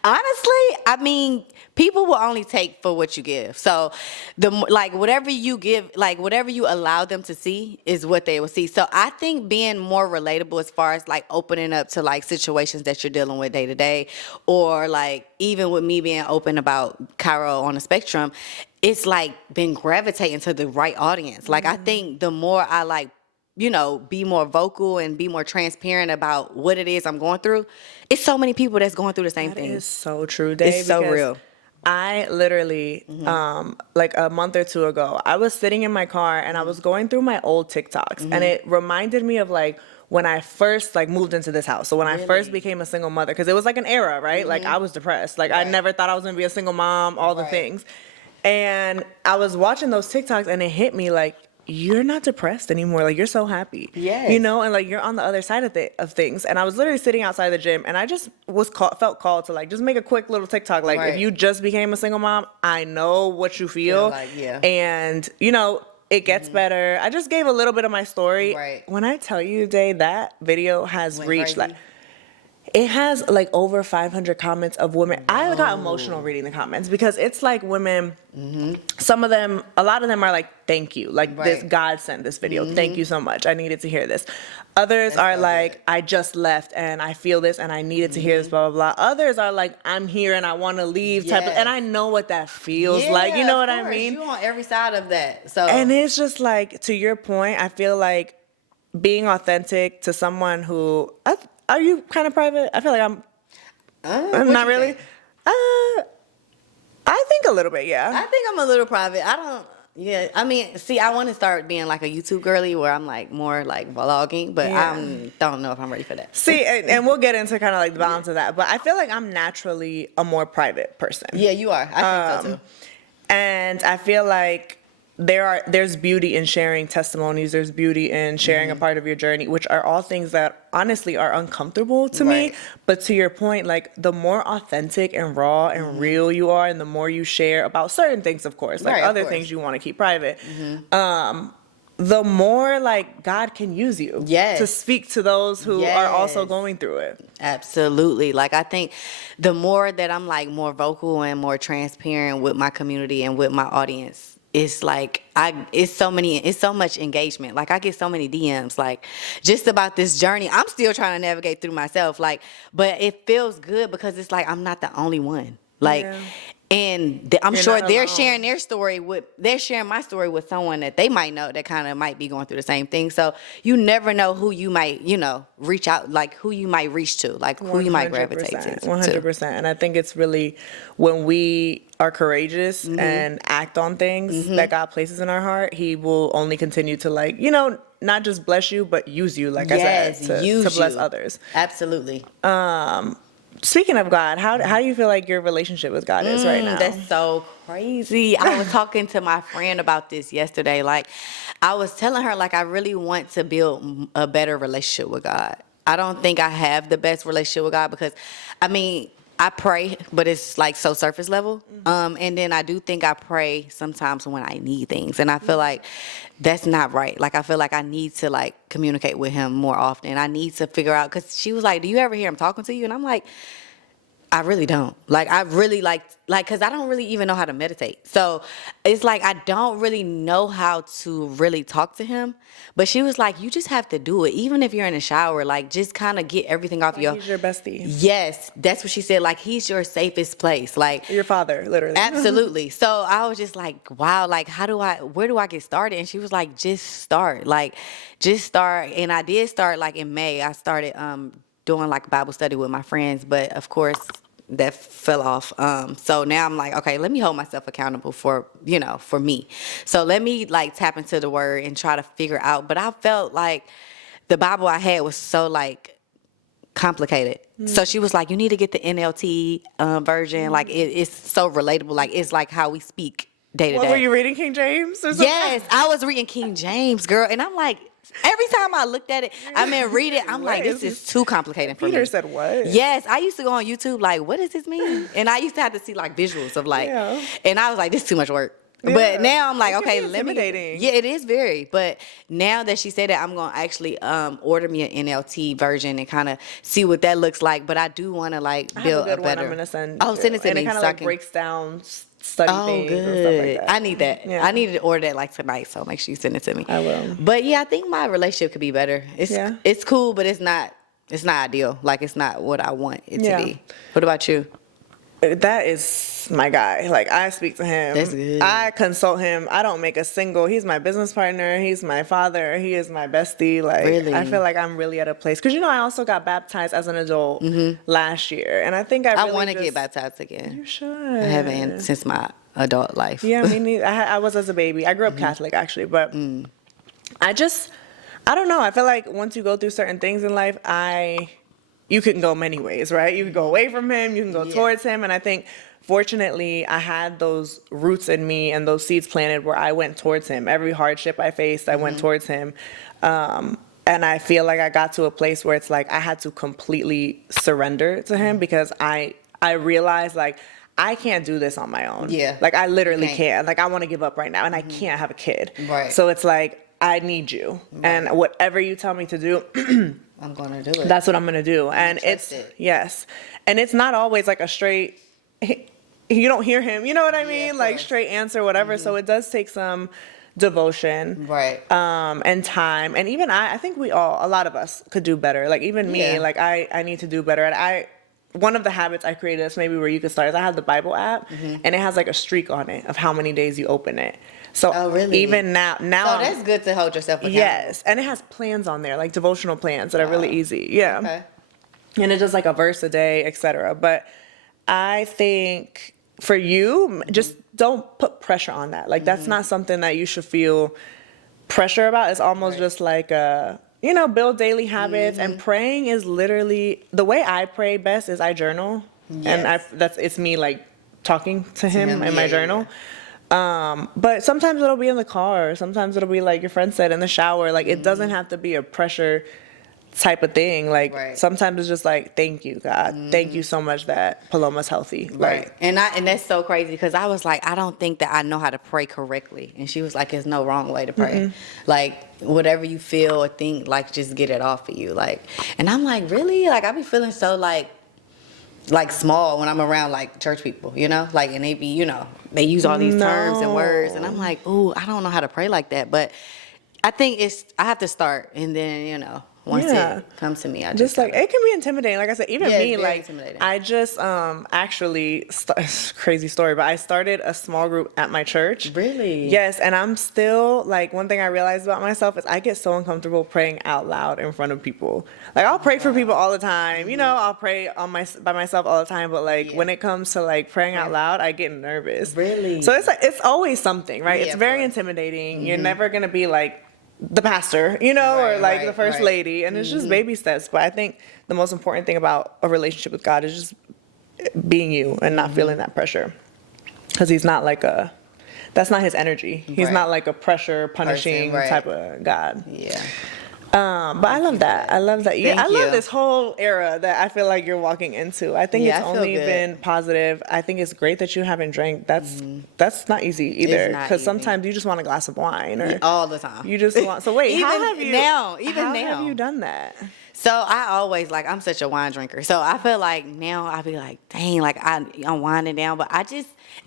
Honestly, I mean, people will only take for what you give. So like whatever you give, like whatever you allow them to see is what they will see. So I think being more relatable as far as like opening up to like situations that you're dealing with day to day, or like even with me being open about Cairo on the spectrum, it's like been gravitating to the right audience. Like I think the more I like, be more vocal and be more transparent about what it is I'm going through. It's so many people that's going through the same That thing. is so true, Dave. It's so because real. I literally, like a month or two ago, I was sitting in my car and I was going through my old TikToks, and it reminded me of like when I first like moved into this house. So when I first became a single mother, because it was like an era, right? Like I was depressed. Like I never thought I was gonna be a single mom, all the things. And I was watching those TikToks and it hit me like, you're not depressed anymore. Like you're so happy. Yes. And like you're on the other side of things. And I was literally sitting outside the gym and I just felt called to like just make a quick little TikTok. Like if you just became a single mom, I know what you feel. Like, yeah. And it gets better. I just gave a little bit of my story. Right. When I tell you today that video has Went reached crazy. like it has like over 500 comments of women. I got emotional reading the comments because it's like women, some of them, a lot of them are like, thank you. Like this, God sent this video. Thank you so much. I needed to hear this. Others are so like, good. I just left and I feel this and I needed to hear this, blah, blah, blah. Others are like, I'm here and I want to leave type of, and I know what that feels like. You know what I mean? You on every side of that. So And it's just like, to your point, I feel like being authentic to someone who, are you kind of private? I feel like I'm not really. think? I think a little bit, yeah. I think I'm a little private. I don't. Yeah, I mean, see, I want to start being like a YouTube girly where I'm like more like vlogging, but Yeah. I don't know if I'm ready for that. See, and we'll get into kind of like the balance of that, but I feel like I'm naturally a more private person. Yeah, you are. I think so too. And I feel like there's beauty in sharing testimonies. There's beauty in sharing a part of your journey, which are all things that honestly are uncomfortable to me. Right. But to your point, like the more authentic and raw and real you are, and the more you share about certain things, of course, like Right, of other course. things you want to keep private, the more like God can use you Yes. to speak to those who are also Yes. going through it. Absolutely. Like I think the more that I'm like more vocal and more transparent with my community and with my audience, it's like it's so much engagement. Like I get so many DMs like just about this journey. I'm still trying to navigate through myself, like, but it feels good because it's like I'm not the only one. Like Yeah. and I'm You're sure not they're alone. sharing my story with someone that they might know that kind of might be going through the same thing. So you never know who you might, reach out, like who you might reach to, like who you might gravitate to. 100%. And I think it's really when we are courageous and act on things that God places in our heart, He will only continue to like, not just bless you, but use you, like I said, to bless others. Absolutely. Speaking of God, how do you feel like your relationship with God is right now? That's so crazy. I was talking to my friend about this yesterday. Like, I was telling her, like, I really want to build a better relationship with God. I don't think I have the best relationship with God because, I mean, I pray, but it's like so surface level. And then I do think I pray sometimes when I need things. And I feel like that's not right. Like, I feel like I need to like communicate with him more often. I need to figure out, because she was like, do you ever hear him talking to you? And I'm like, I really don't. Like, I really like, because I don't really even know how to meditate. So it's like, I don't really know how to really talk to him. But she was like, you just have to do it. Even if you're in the shower, like, just kind of get everything off Like he's your bestie. Yes, that's what she said. Like, he's your safest place. Like, Your father, literally. absolutely. So I was just like, wow, like, where do I get started? And she was like, just start. Like, just start. And I did start, like, in May. I started doing, like, Bible study with my friends. But, of course, that fell off. So now I'm like, okay, let me hold myself accountable for, for me. So let me, like, tap into the word and try to figure out. But I felt like the Bible I had was so, like, complicated. So she was like, you need to get the NLT version. Like, it's so relatable. Like, it's like how we speak day to day. What, were you reading King James or something? Yes, I was reading King James, girl. And I'm like, every time I looked at it, read it, I'm like, this is too complicated for me. Peter said what? Yes, I used to go on YouTube like, what does this mean? And I used to have to see like visuals of like, and I was like, this is too much work. Yeah. But now I'm like, okay, let me. Yeah, it is very. But now that she said that, I'm gonna actually order me an NLT version and kind of see what that looks like. But I do want to like build a better. I'm gonna send. Oh, send it to me. And it kind of like breaks down study things good. And stuff like that. I need that. Yeah. I need to order that like tonight. So make sure you send it to me. I will. But yeah, I think my relationship could be better. It's cool, but it's not ideal. Like, it's not what I want it to be. What about you? That is my guy. Like, I speak to him. That's good. I consult him. I don't make a single. He's my business partner. He's my father. He is my bestie. Like, really? I feel like I'm really at a place. Because, I also got baptized as an adult last year. And I think I want to get baptized again. You should. I haven't since my adult life. Yeah, me neither. I was as a baby. I grew up Catholic, actually. But I don't know. I feel like once you go through certain things in life, you can go many ways, right? You can go away from him, you can go towards him. And I think, fortunately, I had those roots in me and those seeds planted where I went towards him. Every hardship I faced, I went towards him. And I feel like I got to a place where it's like I had to completely surrender to him because I realized, like, I can't do this on my own. Yeah. Like, I literally can't. Like, I want to give up right now, and I can't have a kid. Right. So it's like, I need you. Right. And whatever you tell me to do, I'm going to do it. That's what I'm going to do. And yes. And it's not always like a straight, you don't hear him, you know what I mean? Like, straight answer, whatever. So it does take some devotion. Right. And time. And even I think a lot of us could do better. Like, even me, like, I need to do better. And one of the habits I created, is maybe where you could start, is I have the Bible app, and it has like a streak on it of how many days you open it. So really? Even now. So that's good to hold yourself accountable. Yes, and it has plans on there, like devotional plans that are really easy. Yeah. Okay. And it's just like a verse a day, etc. But I think for you, just don't put pressure on that. Like, that's not something that you should feel pressure about. It's almost just like build daily habits. And praying is literally, the way I pray best is I journal. Yes. And it's me like talking to him in my journal. But sometimes it'll be in the car. Sometimes it'll be like your friend said, in the shower. Like, it doesn't have to be a pressure type of thing. Like, sometimes it's just like, thank you, God. Thank you so much that Paloma's healthy. Right. Like, and that's so crazy because I was like, I don't think that I know how to pray correctly. And she was like, there's no wrong way to pray. Like, whatever you feel or think, like, just get it off of you. Like, and I'm like, really? Like, I be feeling so like small when I'm around like church people, like, and they be, they use all these terms and words, and I'm like, ooh, I don't know how to pray like that. But I think I have to start, and then, once it comes to me, I just like, it can be intimidating. Like I said, even me, like, I just actually, crazy story, but I started a small group at my church. Really? Yes, and I'm still, like, one thing I realized about myself is I get so uncomfortable praying out loud in front of people. Like, I'll pray for people all the time, I'll pray by myself all the time, but like when it comes to like praying out loud, I get nervous. Really? So it's like, it's always something, right? It's very intimidating. You're never gonna be like the pastor, or like the first lady, and it's just baby steps. But I think the most important thing about a relationship with God is just being you and not feeling that pressure, because he's not like that's not his energy. He's not like a pressure punishing type of God. Yeah. But I love that. I love that. Yeah, Thank I love you. this whole era that I feel like you're walking into. I think Yeah, it's I feel only good. been positive. I think it's great that you haven't drank. That's not easy either. not Because easy. sometimes you just want a glass of wine or all the time. you just want. So wait, how Even have you now, even how now. have you done that? So I always like I'm such a wine drinker. So I feel like now I be like, dang, like I'm winding down, but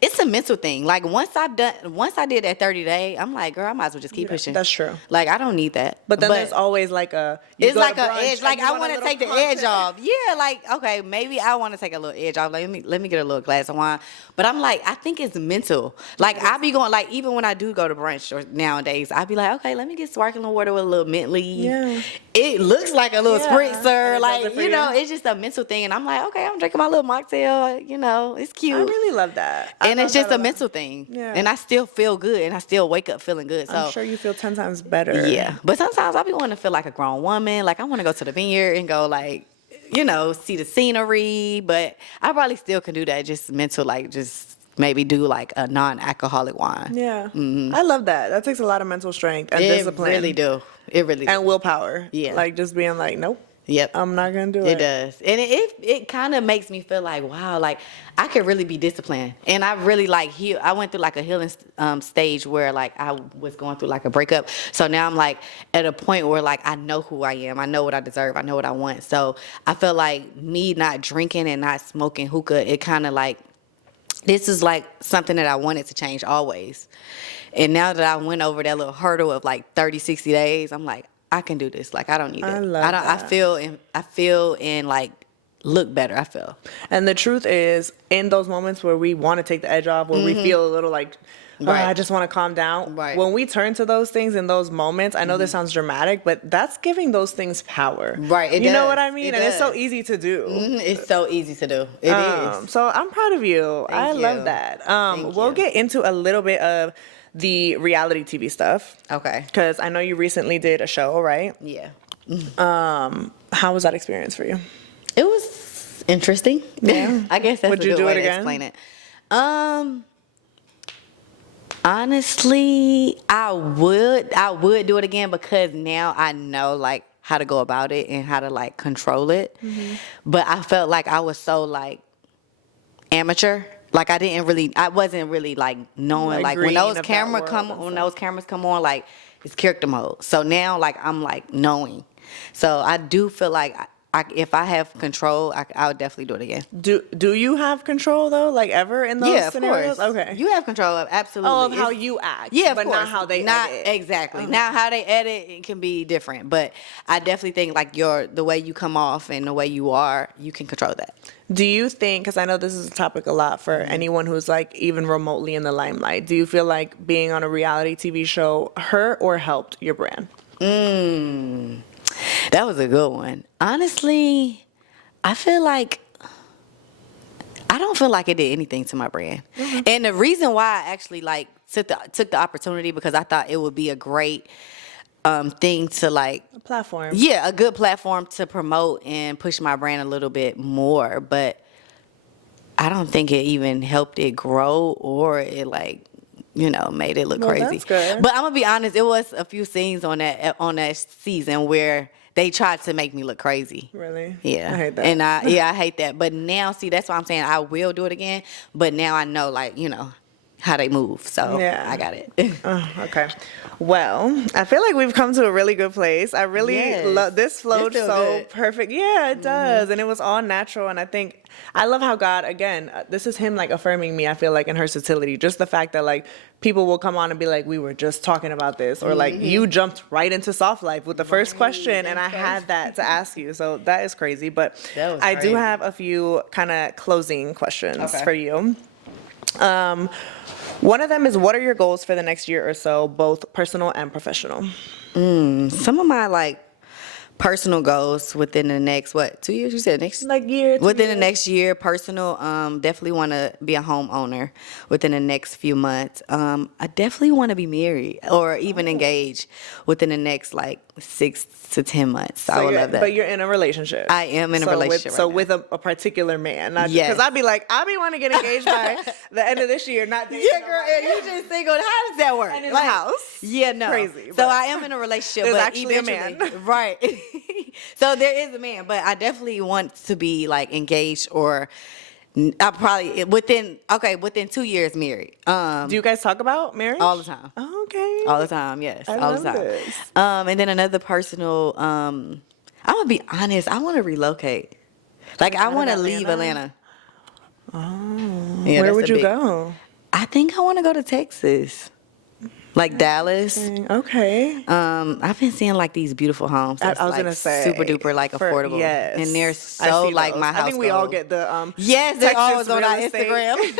it's a mental thing. Like once I did that 30-day, I'm like, girl, I might as well just keep pushing. That's true. Like I don't need that. But then there's always like you it's go like to an brunch edge. and Like you I want want a to little take the content. edge off. Yeah, like okay, maybe I want to take a little edge off. Like let me get a little glass of wine. But I'm like, I think it's mental. Like I be going like even when I do go to brunch or nowadays, I be like, okay, let me get sparkling water with a little mint leaf. Yeah. It looks like a little Yeah. spritzer. And it does Like it for you know, you? it's just a mental thing. And I'm like, okay, I'm drinking my little mocktail. You know, it's cute. I really love that. I And love it's just that a lot. mental thing. Yeah. And I still feel good and I still wake up feeling good. So I'm sure you feel 10 times better. yeah. But sometimes I be wanting to feel like a grown woman. Like I want to go to the vineyard and go like, you know, see the scenery. But I probably still can do that. Just mental, like just maybe do like a non-alcoholic wine. Yeah. I love that. That takes a lot of mental strength and It discipline. really do. It really do. And willpower. Yeah. Like just being like, nope. Yep. I'm not gonna do It it. does. And it kind of makes me feel like, wow, like I could really be disciplined. And I really like I went through like a healing stage where like I was going through like a breakup. So now I'm like at a point where like I know who I am. I know what I deserve. I know what I want. So I feel like me not drinking and not smoking hookah, it kind of like, this is like something that I wanted to change always. And now that I went over that little hurdle of like 30, 60 days, I'm like, I can do this. Like I don't need it. I love I that. feel and like look better. I feel. And the truth is, in those moments where we want to take the edge off, where we feel a little like, oh, Right. I just want to calm down. Right. When we turn to those things in those moments, I know this sounds dramatic, but that's giving those things power. Right, it You know does. what I mean? It And it's so does. easy to do. It's so easy to do. It is. So I'm proud of you. I Thank love you. that. Thank We'll you. get into a little bit of the reality TV stuff. Okay. Because I know you recently did a show, right? Yeah. How was that experience for you? It was interesting. Yeah. I guess that's Would a you good do way it to again? explain it. Honestly, I would do it again because now I know like how to go about it and how to like control it. But I felt like I was so like amateur. Like I wasn't really like knowing Like like when green those of that cameras world come and when stuff. those cameras come on, like it's character mode. So now like I'm like knowing. So I do feel like if I have control, I would definitely do it again. Do you have control though? Like ever in those Yeah, of scenarios? course. Okay. You have control of absolutely. of how It's- you act. Yeah, of but course. not how they not edit. exactly. Now how they edit it can be different, but I definitely think like the way you come off and the way you are, you can control that. Do you think, because I know this is a topic a lot for anyone who's like even remotely in the limelight, do you feel like being on a reality TV show hurt or helped your brand? That was a good one. Honestly, I don't feel like it did anything to my brand. And the reason why I actually like took the opportunity because I thought it would be a great thing to like A platform. yeah, a good platform to promote and push my brand a little bit more, but I don't think it even helped it grow or it like, you know, made it look Well, crazy. that's good. But I'm gonna be honest, it was a few scenes on that season where they tried to make me look crazy. Really? Yeah. I hate that. And I hate that. But now, see, that's why I'm saying I will do it again. But now I know, like, you know, how they move. So Yeah. I got it. Oh, okay. Well, I feel like we've come to a really good place. I really Yes. love this flowed It feel so good. perfect. Yeah, it does. And it was all natural. And I think I love how God, again, this is him like affirming me, I feel like in Hersatility. Just the fact that like people will come on and be like, we were just talking about this. Or like you jumped right into soft life with the first question and I had that to ask you. So that is crazy. But That was I do crazy. have a few kind of closing questions Okay. for you. One of them is, what are your goals for the next year or so, both personal and professional? Some of my, like, personal goals within the next 2 years? You said next Like year, 2 within the years. next year. Personal, definitely want to be a homeowner within the next few months. I definitely want to be married or even engaged within the next like 6 to 10 months. I would love that. But you're in a relationship. I am in a relationship right now. with a particular man, not Yes. because I'd be like, I be want to get engaged by the end of this year, not dating Yeah, girl, nobody. you just single. How does that work? And in the house. Yeah, no. Crazy, So but I am in a relationship, there's but actually a eventually, man. right? So there is a man, but I definitely want to be like engaged or I probably within 2 years married. Do you guys talk about marriage All the time. Oh, okay. All the time, yes. I all love the time. this. And then another personal, I'm gonna be honest, I want to relocate. Like I Out of want to leave Atlanta? Atlanta. Yeah, Where that's would a you big- go? I think I want to go to Texas. Like Dallas. Okay. I've been seeing like these beautiful homes. I That's, was like, gonna say super duper like affordable. Yes, And they're I so see like those. my house. I think we all goals. get the Yes, they're Texas always on real our estate. Instagram.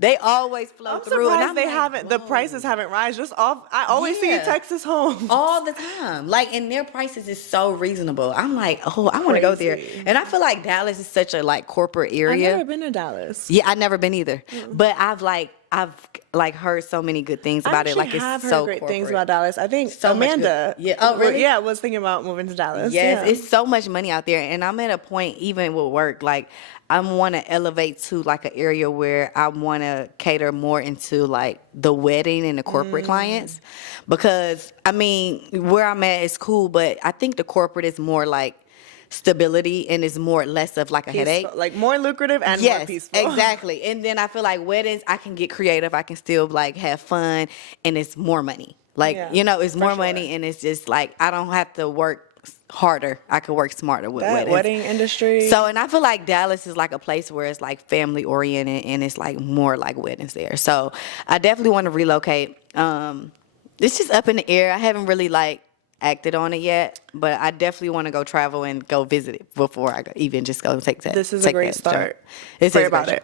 They always flow I'm through. surprised And I'm they like, haven't. The whoa. prices haven't rise. Just off. I always see Yeah. Texas homes. All the time. Like, and their prices is so reasonable. I'm like, oh, I want to go there. Crazy. And I feel like Dallas is such a like corporate I've area. never been to Dallas. Yeah, I've never been either. But I've heard so many good things about it. I Like actually it's have heard so great corporate. things about Dallas. I think So much good- Amanda. Yeah. Oh, really? Yeah, was thinking about moving to Dallas. Yes, Yeah. it's so much money out there, and I'm at a point even with work. Like I want to elevate to like an area where I want to cater more into like the wedding and the corporate clients, because I mean where I'm at is cool, but I think the corporate is more like stability and is more less of like a headache. Peaceful, like more lucrative and more Yes, peaceful. exactly. And then I feel like weddings, I can get creative. I can still like have fun, and it's more money. Like Yeah, it's more for money, sure. and it's just like I don't have to work harder. I could work smarter with That weddings. wedding industry. So, and I feel like Dallas is like a place where it's like family oriented, and it's like more like weddings there. So, I definitely want to relocate. It's just up in the air. I haven't really like acted on it yet, but I definitely want to go travel and go visit it before I even just go take that. This is a take great that jump. start. This Pray is a great about it. jump.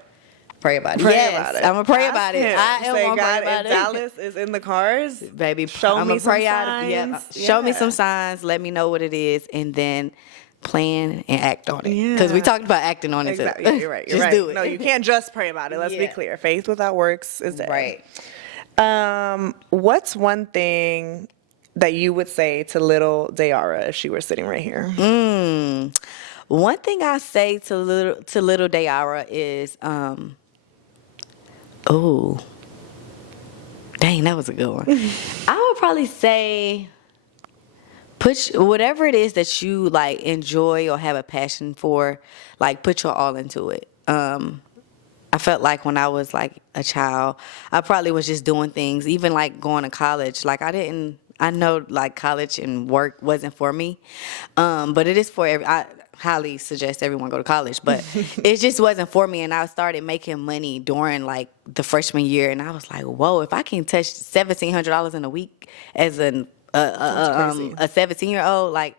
Pray about it. Pray Yes, about it. I'm gonna pray Ask about it. him. I am Say, gonna God, pray about if it. Dallas is in the cards, Baby, show I'm me gonna pray some out of yeah. signs. Show me Yeah. some signs. Let me know what it is, and then plan and act on it. Because we Yeah. talked about acting on it Exactly. too. Yeah, you're right. You're Just right. do it. No, you can't just pray about it. Let's be Yeah. clear. Faith without works is dead. Right. What's one thing that you would say to little Dayara if she were sitting right here? One thing I say to little Dayara is, oh, dang, that was a good one. I would probably say, put whatever it is that you like enjoy or have a passion for, like put your all into it. I felt like when I was like a child, I probably was just doing things, even like going to college. Like I know like college and work wasn't for me, but it is for I highly suggest everyone go to college, but it just wasn't for me. And I started making money during like the freshman year, and I was like, whoa, if I can touch $1,700 in a week as a 17-year-old, like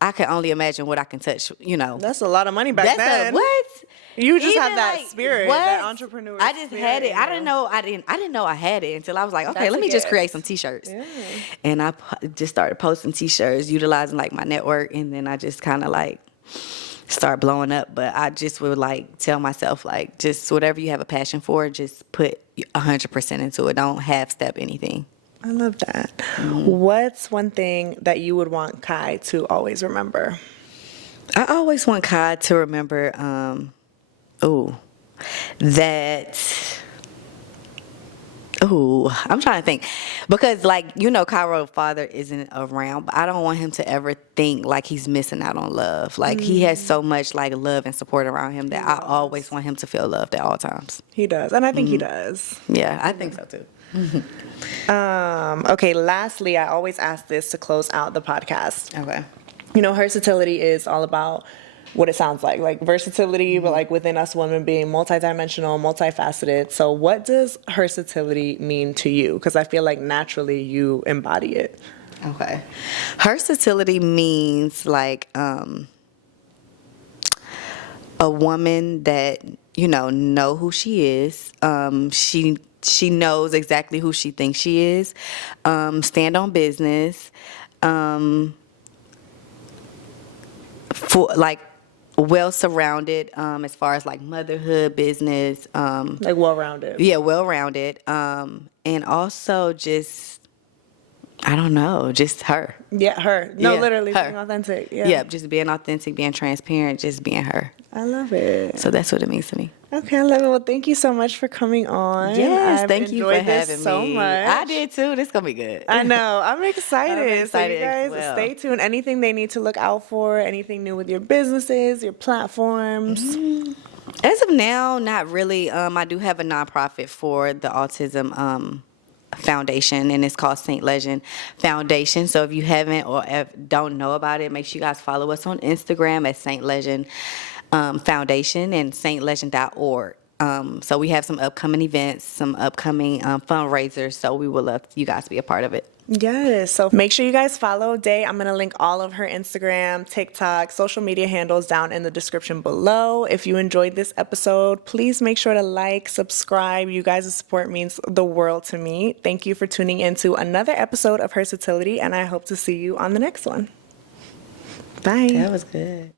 I can only imagine what I can touch. That's a lot of money back That's then. what. You just Even, have that like, spirit, what? that entrepreneur. I just had it. I didn't know. I didn't know I had it until I was like, okay, That's let a me just gift. create some T-shirts. Yeah. And I just started posting T-shirts, utilizing like my network, and then I just kind of like start blowing up. But I just would like tell myself like, just whatever you have a passion for, just put 100% into it. Don't half step anything. I love that. What's one thing that you would want Kai to always remember? I always want Kai to remember, I'm trying to think. Because, like, Cairo's father isn't around, but I don't want him to ever think like he's missing out on love. Like, he has so much, like, love and support around him that I always want him to feel loved at all times. He does, and I think he does. Yeah, I think so, too. Okay, lastly, I always ask this to close out the podcast. Okay. Hersatility is all about what it sounds like versatility, but like within us women being multidimensional, multifaceted. So what does hersatility mean to you? Because I feel like naturally you embody it. Okay. Hersatility means like a woman that, know who she is. She knows exactly who she thinks she is. Stand on business. for like well surrounded as far as like motherhood, business, Like well-rounded. yeah, well rounded, and also just I don't know, just her. Yeah, her. No, Yeah, literally her. being authentic. Yeah. Yeah, just being authentic, being transparent, just being her. I love it. So that's what it means to me. Okay, I love it. Well, thank you so much for coming on. Yes, I've thank you for enjoyed this having so me. much. I did too. This gonna be good. I know. I'm excited. I'm excited So you as guys well. stay tuned. Anything they need to look out for, anything new with your businesses, your platforms. As of now, not really. I do have a nonprofit for the autism foundation, and it's called Saint Legend Foundation. So if you haven't or don't know about it, make sure you guys follow us on Instagram at Saint Legend Foundation and saintlegend.org. So we have some upcoming events, some upcoming fundraisers. So we would love you guys to be a part of it. Yes. So make sure you guys follow Day. I'm going to link all of her Instagram, TikTok, social media handles down in the description below. If you enjoyed this episode, please make sure to like, subscribe. You guys' support means the world to me. Thank you for tuning into another episode of Hersatility, and I hope to see you on the next one. Bye. That was good.